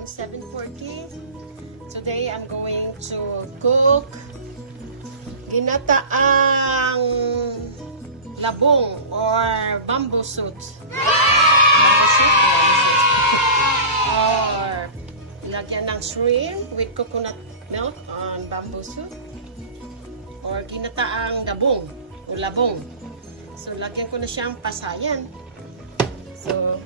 around 7:40. Today I'm going to cook ginataang labong or bamboo shoot. Or lagyan ng shrimp with coconut milk on bamboo soup. Or ginataang labong o labong. So lagyan ko na siyang pasayan. So,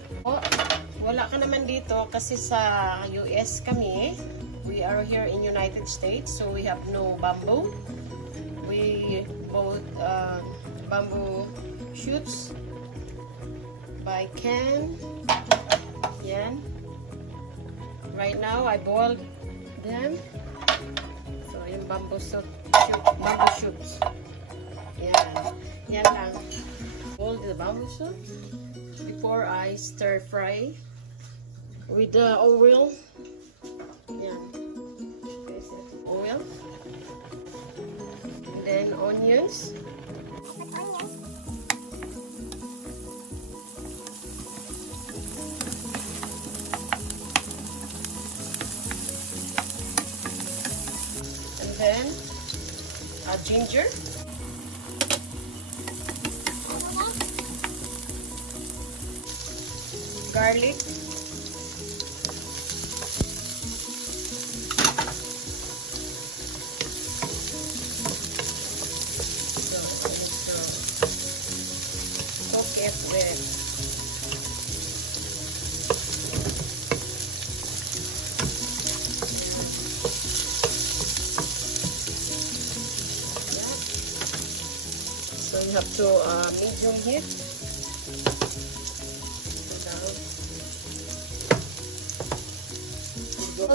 wala ka naman dito kasi sa US kami. We are here in United States, so we have no bamboo. We bought bamboo shoots by can. Yan. Right now, I boiled them. So, yung bamboo shoots. Yan. Yan lang. Boil the bamboo shoots before I stir fry with the oil. Yan. Oil. And then onions. And then ginger. Garlic. So I need to cook it with so you have to medium heat.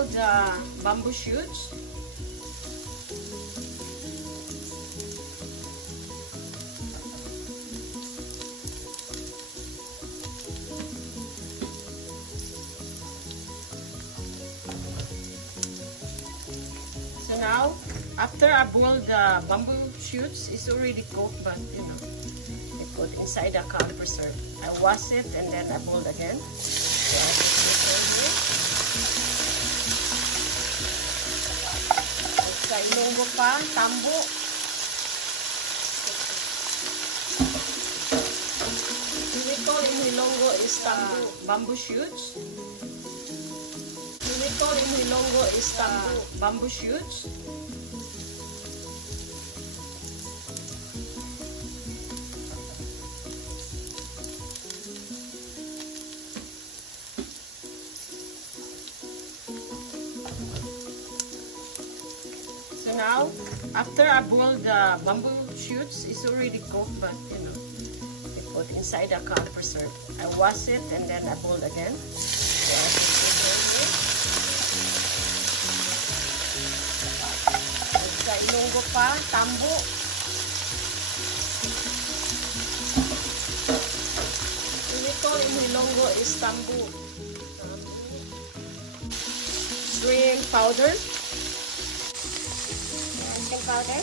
The bamboo shoots. So now, after I boil the bamboo shoots, it's already cooked, but you know, I put inside the compressor. I wash it and then I boil again. Sa Ilonggo pa, tambo. We call in Ilonggo is tambo, bamboo shoots. We call in Ilonggo is tambo, bamboo shoots. Now, after I boil the bamboo shoots, it's already cooked, but you know, I put inside the compressor. I wash it and then I boil again. Sa Ilonggo pa, tambo. We call in Ilonggo is tambo. Shrimp powder. Powder.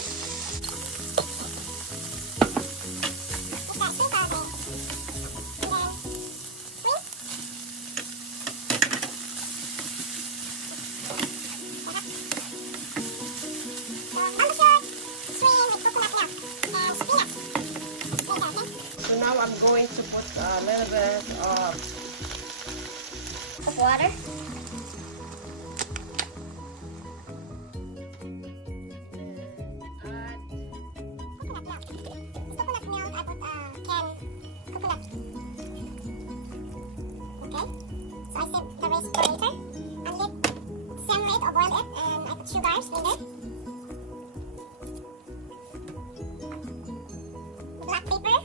So now I'm going to put a little bit of water. So I set the rice for later. And let simmer it or boil it, and I put sugars in there. Black pepper.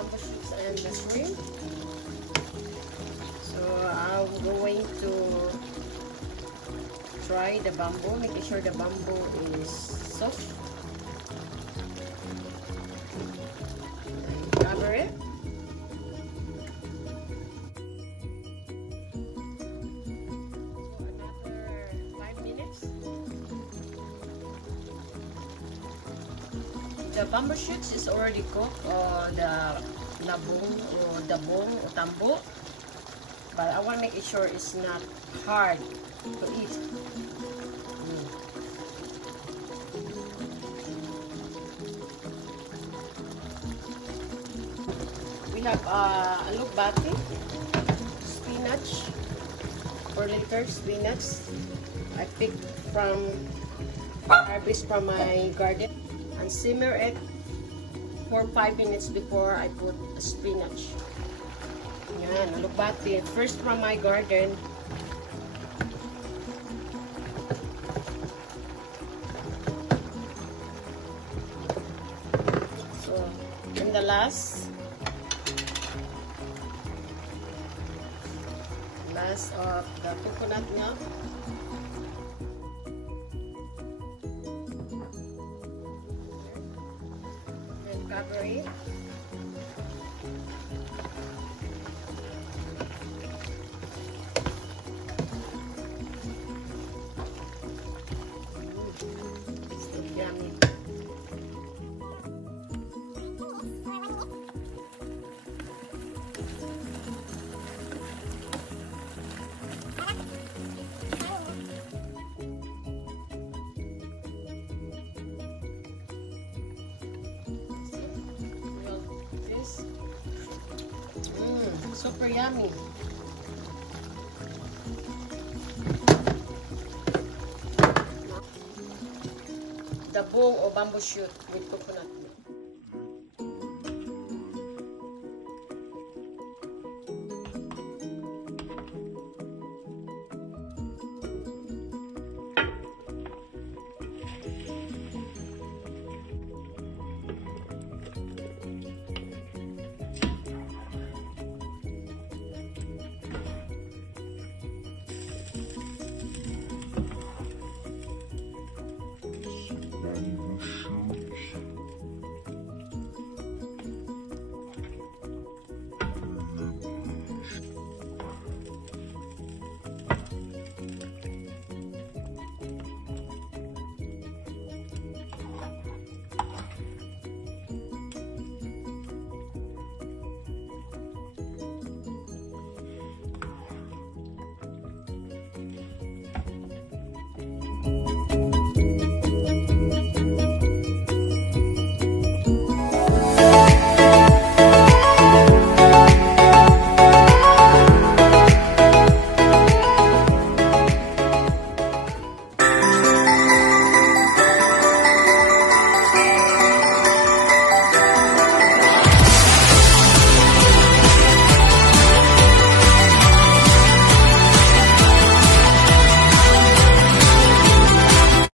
bamboo shoots and the shrimp. So I'm going to try dry the bamboo, making sure the bamboo is soft. Cover it. The bamboo shoots is already cooked, or the labong or dabong or tambo, but I want to make sure it's not hard to eat. We have alugbati, spinach, 4 liters spinach. I picked from harvest from my garden. And simmer it for 5 minutes before I put the spinach. Yan, alugbati. First from my garden. So, and the last of the coconut milk. Cover it. So yummy. Super yummy. The bowl or bamboo shoot with coconut.